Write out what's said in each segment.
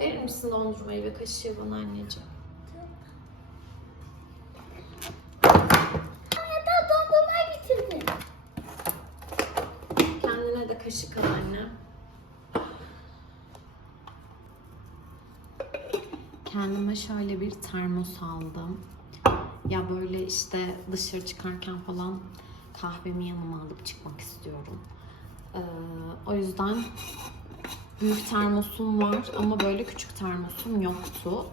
Verir misin dondurmayı ve kaşığı bana anneciğim? Anne daha dondurmayı bitirdim. Kendine de kaşık al anne. Kendime şöyle bir termos aldım. Ya böyle işte dışarı çıkarken falan kahvemi yanıma alıp çıkmak istiyorum. Ee, o yüzden büyük termosum var ama böyle küçük termosum yoktu.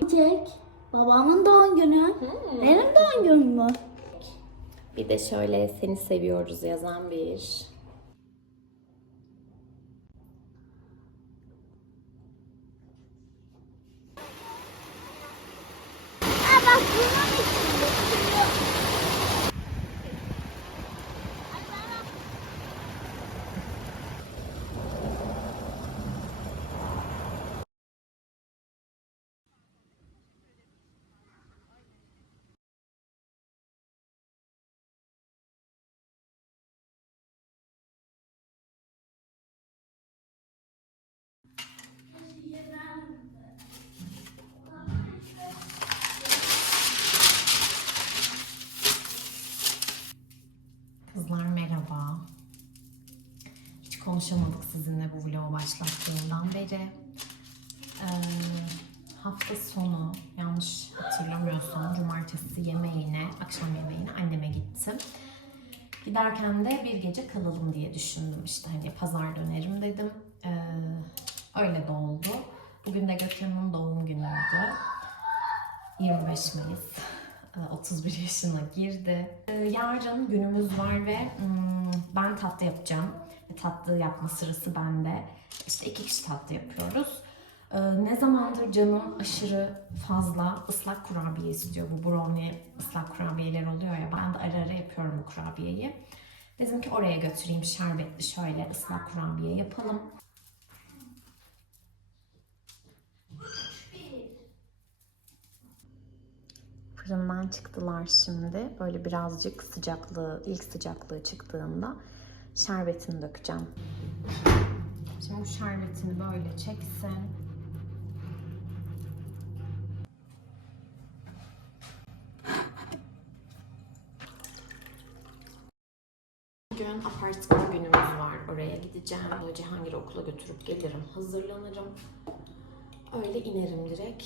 Jack, babamın doğum günü. Benim doğum günüm mü? Bir de şöyle seni seviyoruz yazan bir konuşamadık sizinle bu vlogu başlattığımdan beri. Ee, hafta sonu yanlış hatırlamıyorsam cumartesi yemeğine, akşam yemeğine anneme gittim. Giderken de bir gece kalalım diye düşündüm işte hani pazar dönerim dedim. Ee, öyle de oldu. Bugün de Gökhan'ın doğum günüydü. 25 Mayıs. Ee, 31 yaşına girdi. Ee, Yarın günümüz var ve hmm, ben tatlı yapacağım. Tatlı yapma sırası bende. İşte iki kişi tatlı yapıyoruz. Ee, Ne zamandır canım aşırı fazla ıslak kurabiye istiyor. Bu brownie ıslak kurabiyeler oluyor ya. Ben de ara ara yapıyorum bu kurabiyeyi. Dedim ki oraya götüreyim şerbetli şöyle ıslak kurabiye yapalım. Fırından çıktılar şimdi. Böyle birazcık sıcaklığı, ilk sıcaklığı çıktığında şerbetini dökeceğim. Şimdi bu şerbetini böyle çeksin. Bugün apartman günümüz var. Oraya gideceğim. Cihangir'i okula götürüp gelirim. Hazırlanırım. Öyle inerim direkt.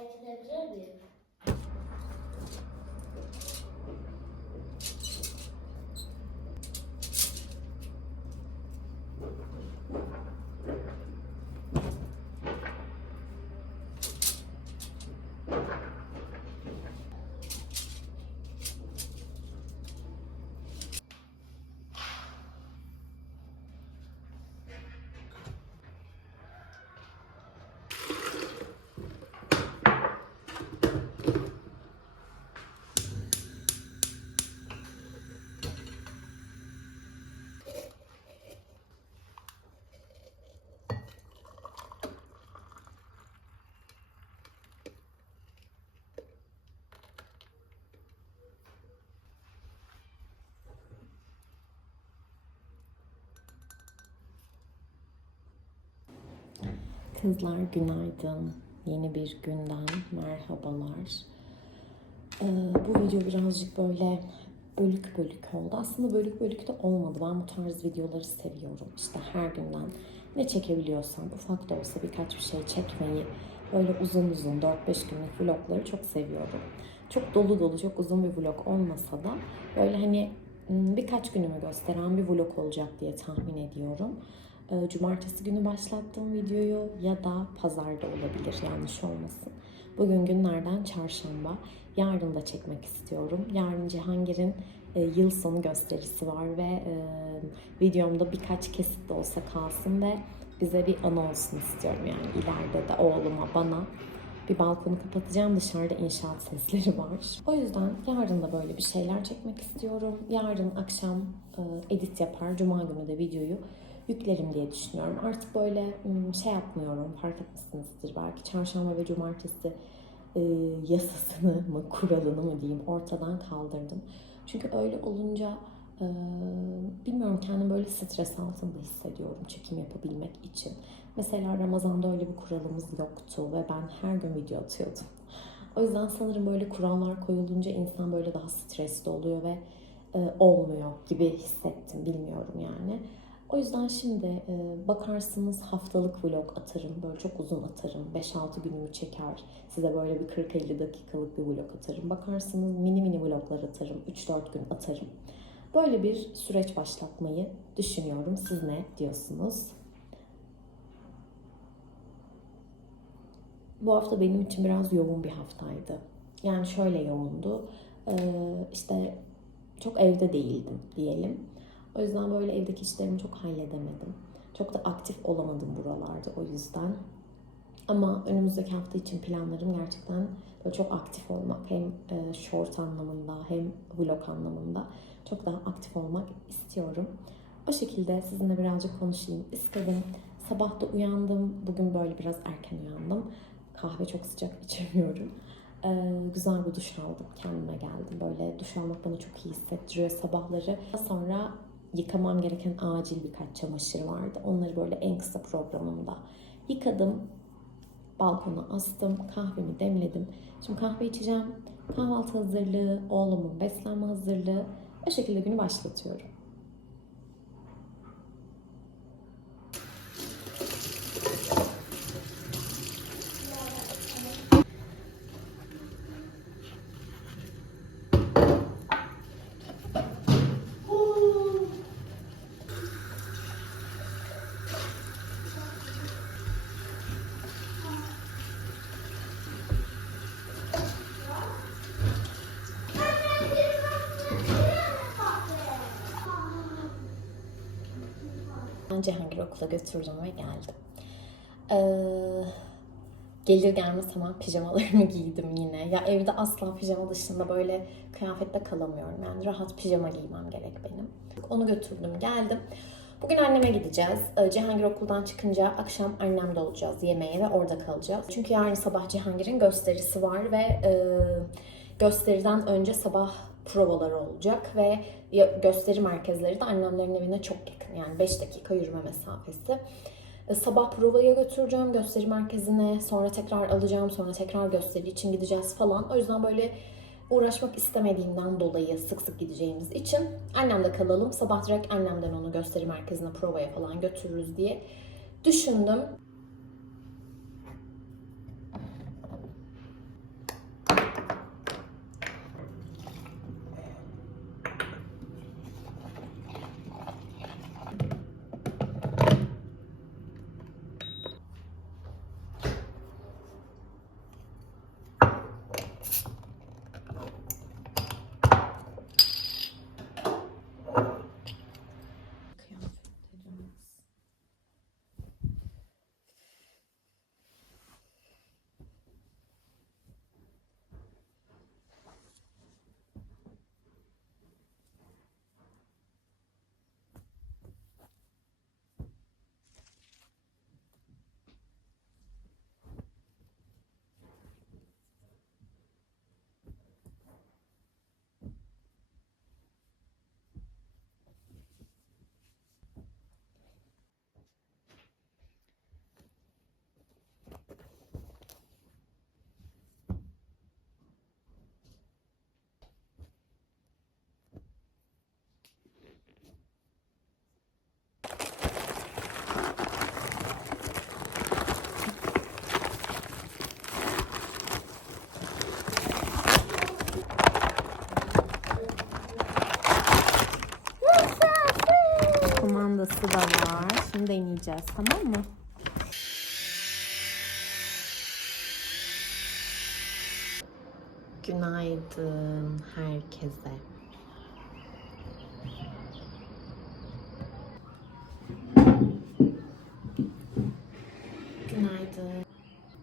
Ben de gidebilir miyim? Kızlar günaydın. Yeni bir günden merhabalar. Ee, bu video birazcık böyle bölük bölük oldu. Aslında bölük bölük de olmadı. Ben bu tarz videoları seviyorum. İşte her günden ne çekebiliyorsam ufak da olsa birkaç bir şey çekmeyi böyle uzun uzun 4-5 günlük vlogları çok seviyorum. Çok dolu dolu çok uzun bir vlog olmasa da böyle hani ım, birkaç günümü gösteren bir vlog olacak diye tahmin ediyorum. Ee, Cumartesi günü başlattığım videoyu ya da pazarda olabilir yanlış olmasın. Bugün günlerden çarşamba. Yarın da çekmek istiyorum. Yarın Cihangir'in e, yıl sonu gösterisi var ve e, videomda birkaç kesit de olsa kalsın ve bize bir anı olsun istiyorum. Yani ileride de oğluma, bana bir balkonu kapatacağım. Dışarıda inşaat sesleri var. O yüzden yarın da böyle bir şeyler çekmek istiyorum. Yarın akşam e, edit yapar. Cuma günü de videoyu yüklerim diye düşünüyorum. Artık böyle şey yapmıyorum. Fark etmişsinizdir belki. Çarşamba ve cumartesi e, yasasını mı, kuralını mı diyeyim ortadan kaldırdım. Çünkü öyle olunca e, bilmiyorum kendimi böyle stres altında hissediyorum çekim yapabilmek için. Mesela Ramazan'da öyle bir kuralımız yoktu ve ben her gün video atıyordum. O yüzden sanırım böyle kurallar koyulunca insan böyle daha stresli oluyor ve e, olmuyor gibi hissettim bilmiyorum yani. O yüzden şimdi e, bakarsınız haftalık vlog atarım. Böyle çok uzun atarım. 5-6 günümü çeker. Size böyle bir 40-50 dakikalık bir vlog atarım. Bakarsınız mini mini vloglar atarım. 3-4 gün atarım. Böyle bir süreç başlatmayı düşünüyorum. Siz ne diyorsunuz? Bu hafta benim için biraz yoğun bir haftaydı. Yani şöyle yoğundu. Ee, işte çok evde değildim diyelim. O yüzden böyle evdeki işlerimi çok halledemedim. Çok da aktif olamadım buralarda o yüzden. Ama önümüzdeki hafta için planlarım gerçekten böyle çok aktif olmak. Hem e, short anlamında hem vlog anlamında çok daha aktif olmak istiyorum. O şekilde sizinle birazcık konuşayım istedim. Sabah da uyandım. Bugün böyle biraz erken uyandım. Kahve çok sıcak içemiyorum. Ee, güzel bir duş aldım. Kendime geldim. Böyle duş almak bana çok iyi hissettiriyor sabahları. Sonra yıkamam gereken acil birkaç çamaşır vardı. Onları böyle en kısa programımda yıkadım. Balkona astım. Kahvemi demledim. Şimdi kahve içeceğim. Kahvaltı hazırlığı, oğlumun beslenme hazırlığı. O şekilde günü başlatıyorum. Cihangir okula götürdüm ve geldim. Ee, gelir gelmez hemen pijamalarımı giydim yine. Ya evde asla pijama dışında böyle kıyafette kalamıyorum. Yani rahat pijama giymem gerek benim. Onu götürdüm, geldim. Bugün anneme gideceğiz. Ee, Cihangir okuldan çıkınca akşam annemde olacağız yemeğe ve orada kalacağız. Çünkü yarın sabah Cihangir'in gösterisi var ve e, gösteriden önce sabah provaları olacak ve gösteri merkezleri de annemlerin evine çok yakın. Yani 5 dakika yürüme mesafesi. E, Sabah provaya götüreceğim gösteri merkezine, sonra tekrar alacağım, sonra tekrar gösteri için gideceğiz falan. O yüzden böyle uğraşmak istemediğimden dolayı sık sık gideceğimiz için annemde kalalım. Sabah direkt annemden onu gösteri merkezine provaya falan götürürüz diye düşündüm. Yiyeceğiz tamam mı? Günaydın herkese. Günaydın.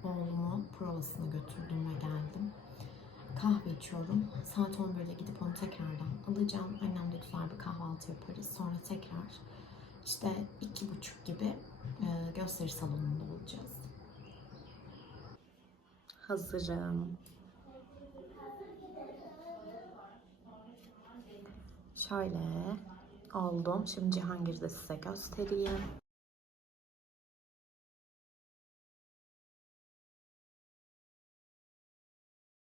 Oğlumu provasına götürdüm ve geldim. Kahve içiyorum. Saat 11'de gidip onu tekrardan alacağım. Annemle güzel bir kahvaltı yaparız. Sonra tekrar işte iki buçuk gibi e, gösteri salonunda olacağız. Hazırım. Şöyle oldum. Şimdi Cihangir'de size göstereyim.